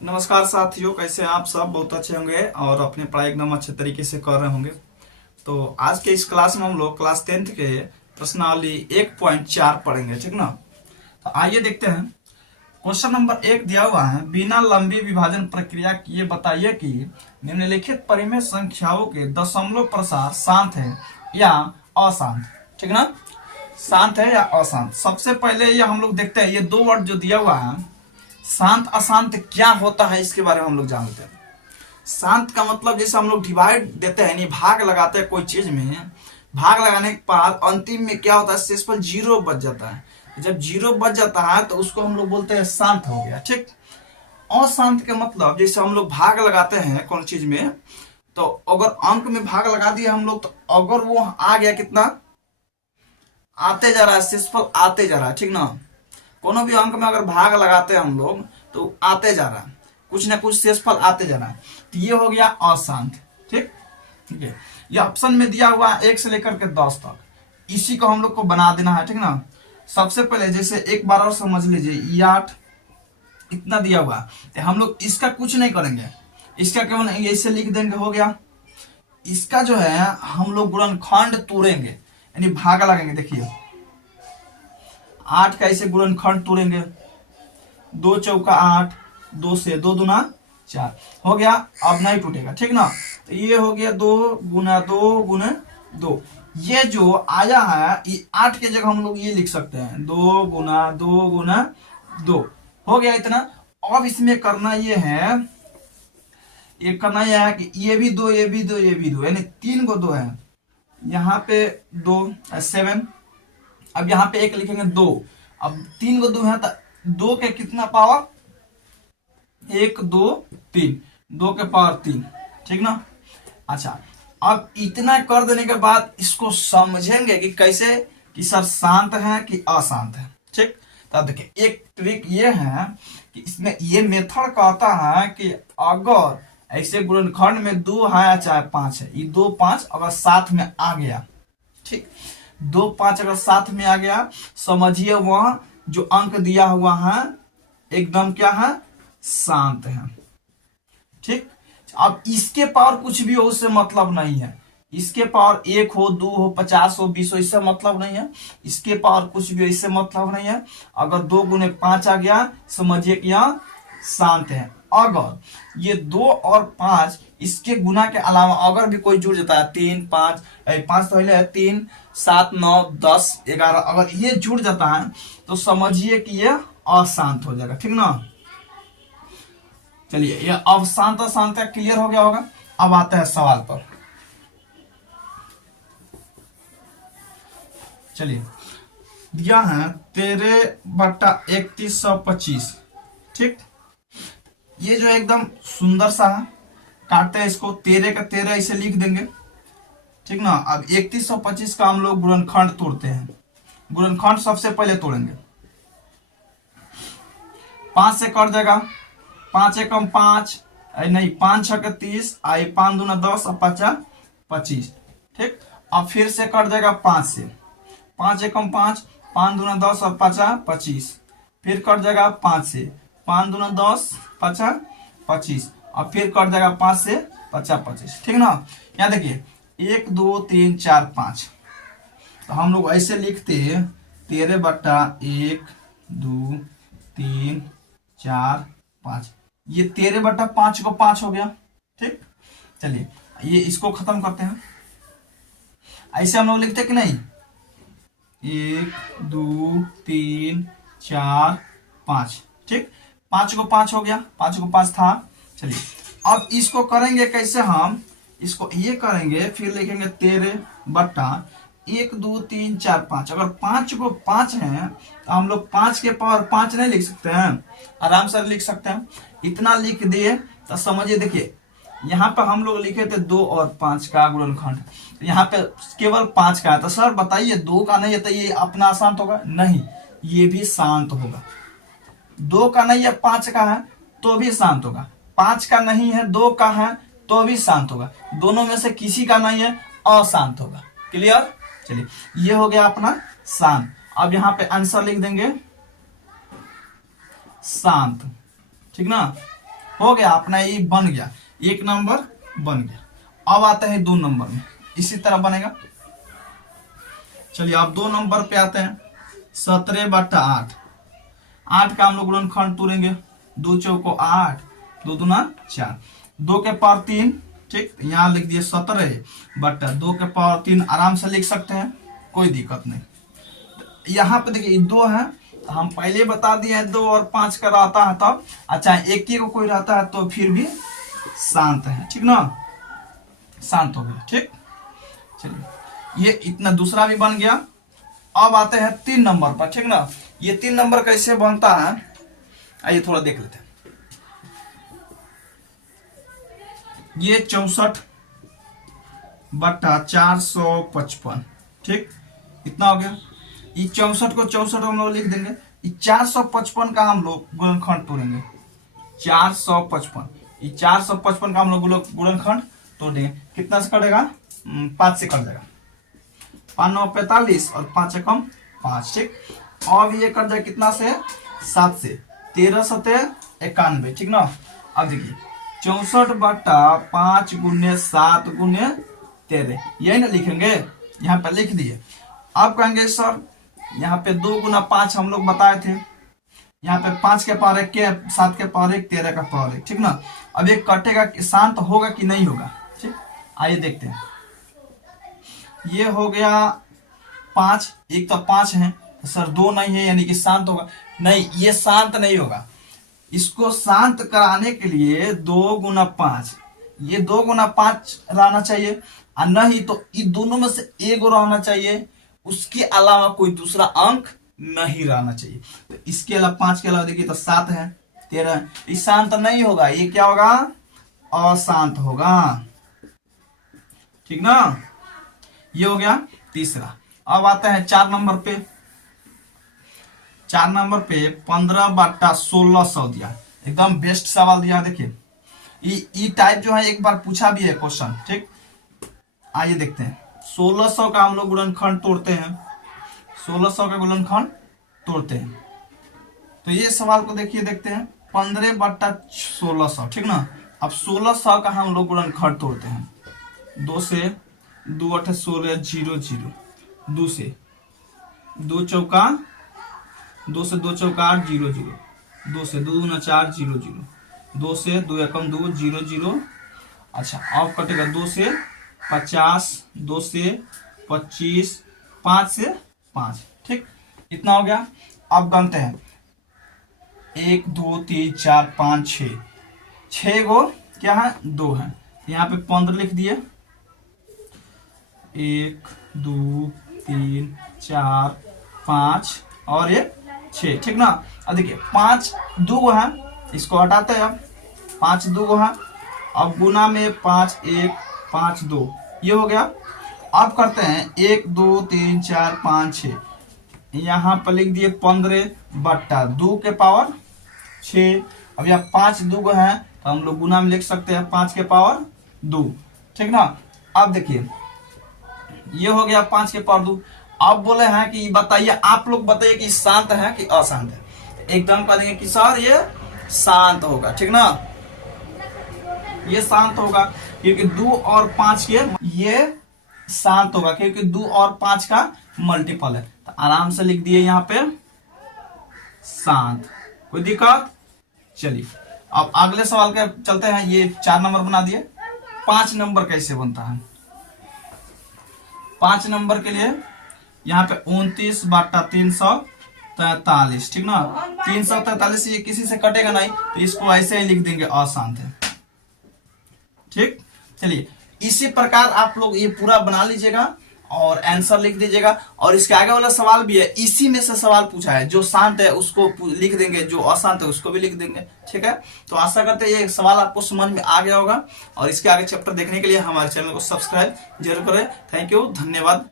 नमस्कार साथियों, कैसे हैं आप सब? बहुत अच्छे होंगे और अपनी पढ़ाई एकदम अच्छे तरीके से कर रहे होंगे। तो आज के इस क्लास में हम लोग क्लास 10th के प्रश्नावली 1.4 पढ़ेंगे, ठीक ना। तो आइए देखते हैं। क्वेश्चन नंबर 1 दिया हुआ है, बिना लंबी विभाजन प्रक्रिया किए बताइए कि निम्नलिखित परिमेय संख्याओं के दशमलव प्रसार शांत है या अशांत। ठीक ना, शांत है या अशांत। सबसे पहले ये हम लोग देखते हैं, ये दो वर्ड जो दिया हुआ है, शांत अशांत क्या होता है इसके बारे में हम लोग जानते हैं। शांत का मतलब जैसे हम लोग डिवाइड देते हैं, यानी भाग लगाते हैं कोई चीज में, भाग लगाने के बाद अंतिम में क्या होता है, शेषफल जीरो बच जाता है। जब जीरो बच जाता है तो उसको हम लोग बोलते हैं शांत हो गया, ठीक। अशांत के मतलब जैसे हम लोग भाग लगाते हैं कौन चीज में, तो अगर अंक में भाग लगा दिया हम लोग, तो अगर वो आ गया कितना आते जा रहा है, शेषफल आते जा रहा है, ठीक ना। कोनो भी अंक में अगर भाग लगाते हैं हम लोग तो आते जा रहा है, कुछ ना कुछ शेषफल आते जा रहा है, तो ये हो गया अशांत। ठीक, ठीक है। ये ऑप्शन में दिया हुआ है 1 से लेकर के 10 तक, इसी को हम लोग को बना देना है, ठीक ना। सबसे पहले जैसे एक बार और समझ लीजिए, ये 8 इतना दिया हुआ है, तो हम लोग इसका कुछ नहीं करेंगे, इसका केवल ऐसे लिख देंगे, हो गया। इसका जो है हम लोग गुणनखंड तोड़ेंगे, यानी भाग लगाएंगे। देखिए 8 का ऐसे गुणनखंड तोड़ेंगे, 2 चौका 8, 2 से 2 दूना 4 हो गया, अब नहीं टूटेगा, ठीक ना। तो ये हो गया 2 गुना 2 गुना 2। ये जो आया है ये 8 के जगह हम लोग ये लिख सकते हैं, 2 गुना 2 गुना 2 हो गया इतना। अब इसमें करना ये है, ये करना यह है कि ये भी 2 ये भी 2 ये भी 2, यानी 3 को 2 है, यहाँ पे 2 7। अब यहाँ पे 1 लिखेंगे 2, अब 3 को 2 है तो 2 के कितना पावर, 1 2 3, 2 के पावर 3, ठीक ना। अच्छा, अब इतना कर देने के बाद इसको समझेंगे कि कैसे, कि सर शांत है कि अशांत है, ठीक। तब देखिए एक ट्रिक ये है कि इसमें ये मेथड कहता है कि अगर ऐसे गुणनखंड में 2 है चाहे 5 है, ये 2 5 अगर साथ में आ गया, ठीक, 2 5 अगर साथ में आ गया, समझिए वह जो अंक दिया हुआ है एकदम क्या है, शांत है, ठीक। अब इसके पावर कुछ भी हो उससे मतलब नहीं है, इसके पावर 1 हो 2 हो 50 हो 20 हो इससे मतलब नहीं है, इसके पावर कुछ भी हो इससे मतलब नहीं है। अगर 2 गुने 5 आ गया समझिए कि यहाँ शांत है। अगर ये 2 और 5 इसके गुना के अलावा अगर भी कोई जुड़ जाता है, 3 5 5 तो है 3 7 9 10 11, अगर ये जुड़ जाता है तो समझिए कि ये अशांत हो जाएगा, ठीक ना। चलिए ये अब शांत अशांत क्लियर हो गया होगा। अब आता है सवाल पर। चलिए दिया है 13/3125, ठीक। ये जो एकदम सुंदर सा है, काटते हैं इसको, 13 का 13 इसे लिख देंगे, ठीक ना। अब 3125 का हम लोग गुणनखंड तोड़ते हैं, गुणनखंड सबसे पहले तोड़ेंगे, 5 से कट जाएगा, 5 एकम 5 नहीं 5 6 30, 5 दूना 10 और 5 25, ठीक। अब फिर से कट जाएगा 5 से, 5 एकम 5, 5 दूना 10 और 5 25, फिर कट जाएगा 5 से, 5 दूना 10 5 25, और फिर कट जाएगा 5 से 5 25, ठीक ना। यहाँ देखिए 1 2 3 4 5, तो हम लोग ऐसे लिखते 13/1 2 3 4 5, ये 13/5 को 5 हो गया, ठीक। चलिए ये इसको खत्म करते हैं, ऐसे हम लोग लिखते कि नहीं, 1 2 3 4 5, ठीक। 5 को 5 हो गया, 5 को 5 था। चलिए अब इसको करेंगे कैसे, हम इसको ये करेंगे, फिर लिखेंगे 13/1 2 3 4 5। अगर 5 को 5 है तो हम लोग 5 के पावर 5 नहीं लिख सकते हैं, आराम से लिख सकते हैं। इतना लिख दिए तो समझिए, देखिए यहाँ पे हम लोग लिखे थे 2 और 5 का गुणनखंड, यहाँ पे केवल 5 का है, तो सर बताइए 2 का नहीं है तो ये अपना शांत होगा? नहीं, ये भी शांत होगा। 2 का नहीं है 5 का है तो भी शांत होगा, 5 का नहीं है 2 का है तो भी शांत होगा, दोनों में से किसी का नहीं है अशांत होगा। क्लियर। चलिए ये हो गया अपना शांत। अब यहाँ पे आंसर लिख देंगे शांत, ठीक ना। हो गया अपना, ये बन गया, 1 नंबर बन गया। अब आता है 2 नंबर में, इसी तरह बनेगा। चलिए अब 2 नंबर पे आते हैं। 17/8, 8 का हम लोग गुणनखंड तोड़ेंगे। 2 चौको 8, 2 दूना 4, 2 के पावर 3, ठीक, यहाँ लिख दिए 17/2 के पावर 3, आराम से लिख सकते हैं, कोई दिक्कत नहीं। यहाँ पे देखिए 2 है, तो हम पहले बता दिए 2 और 5 का रहता है तब, अच्छा 1 ही को कोई रहता है तो फिर भी शांत है, ठीक ना, शांत हो गया, ठीक। चलिए ये इतना दूसरा भी बन गया। अब आते हैं 3 नंबर पर, ठीक ना। ये 3 नंबर कैसे बनता है, आइए थोड़ा देख लेते हैं। ये 64/455, ठीक, इतना हो गया। ये 64 को 64 हम लोग लिख देंगे। ये 455 का हम लोग गुणनखंड तोड़ेंगे। 455, ये 455 का हम लोग गुणनखंड तोड़ देंगे। कितना से कटेगा, 5 से कट जाएगा। 5 9 45 और 5 एकम 5, ठीक। अब ये कट जाए कितना से, 7 से, 13 7 91, ठीक ना। अब देखिए 64/5 × 7 × 13, यही ना लिखेंगे, यहाँ पे लिख दिए। अब कहेंगे सर यहाँ पे 2 × 5 हम लोग बताए थे, यहाँ पे 5 के पावर 1 के, 7 के पावर 1, 13 का पावर 1, ठीक ना। अब ये कटेगा, शांत होगा कि नहीं होगा, ठीक, आइए देखते हैं। ये हो गया 5, एक तो 5 है तो सर 2 नहीं है, यानी कि शांत होगा, नहीं, ये शांत नहीं होगा। इसको शांत कराने के लिए 2 × 5, ये 2 × 5 रहना चाहिए, और नहीं तो इन दोनों में से एक रहना चाहिए, उसके अलावा कोई दूसरा अंक नहीं रहना चाहिए। तो इसके अलावा 5 के अलावा देखिए तो 7 है, 13 है, ये शांत नहीं होगा, ये क्या होगा, अशांत होगा, ठीक ना। ये हो गया तीसरा। अब आता है 4 नंबर पे। 4 नंबर पे 15/1600 दिया, एकदम बेस्ट सवाल दिया। देखिए ये टाइप जो है एक बार पूछा भी है क्वेश्चन, ठीक। आइए देखते हैं। 1600 का हम लोग गुणनखंड तोड़ते हैं, 1600 का गुणनखंड तोड़ते हैं। तो ये सवाल को देखिए, देखते हैं 15/1600, ठीक ना। अब 1600 का हम लोग गुणनखंड तोड़ते हैं। 2 से 2 8 16 0 0, 2 से 2 चौका 2 से 2 चौका 8 0 0, 2 से 2 दूना 4 0 0, 2 से 2 एकम 2 0 0। अच्छा अब कटेगा 2 से 50, 2 से 25, 5 से 5, ठीक, इतना हो गया। अब गनते हैं 1 2 3 4 5 6, 6 गो क्या है, 2 है, यहाँ पे 15 लिख दिए। 1 2 3 4 5 और 1 6, ठीक ना। अब देखिए 5 2 गो है, इसको हटाते हैं। अब 5 2 गो है, अब गुना में 5 1 5 2, ये हो गया। अब करते हैं 1 2 3 4 5 6, यहाँ पर लिख दिए 15/2 के पावर 6। अब यहाँ 5 2 गो है तो हम लोग गुना में लिख सकते हैं 5 के पावर 2, ठीक ना। अब देखिए ये हो गया 5 के पावर 2। अब बोले हैं कि बताइए, आप लोग बताइए कि शांत है कि अशांत है। एकदम कह देंगे कि सर ये शांत होगा, ठीक ना, ये शांत होगा क्योंकि 2 और 5 के, ये शांत होगा क्योंकि 2 और 5 का मल्टीपल है। तो आराम से लिख दिए यहाँ पे शांत, कोई दिक्कत। चलिए अब अगले सवाल के चलते हैं। ये 4 नंबर बना दिए। 5 नंबर कैसे बनता है। 5 नंबर के लिए यहाँ पे 29/343, ठीक ना। 343 ये किसी से कटेगा नहीं, तो इसको ऐसे ही लिख देंगे अशांत है, ठीक। चलिए इसी प्रकार आप लोग ये पूरा बना लीजिएगा और आंसर लिख दीजिएगा। और इसके आगे वाला सवाल भी है, इसी में से सवाल पूछा है, जो शांत है उसको लिख देंगे, जो अशांत है उसको भी लिख देंगे, ठीक है। तो आशा करते हैं ये सवाल आपको समझ में आ गया होगा। और इसके आगे चैप्टर देखने के लिए हमारे चैनल को सब्सक्राइब जरूर करें। थैंक यू, धन्यवाद।